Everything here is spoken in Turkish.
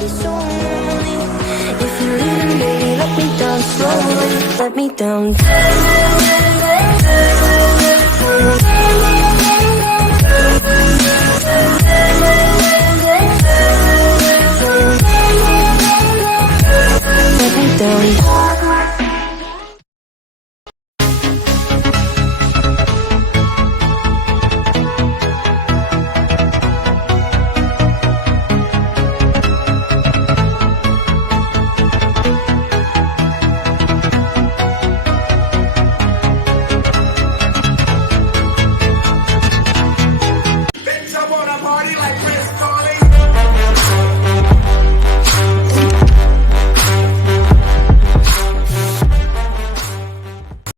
be so lonely. If you're leaving, baby, let me down slowly, let me down.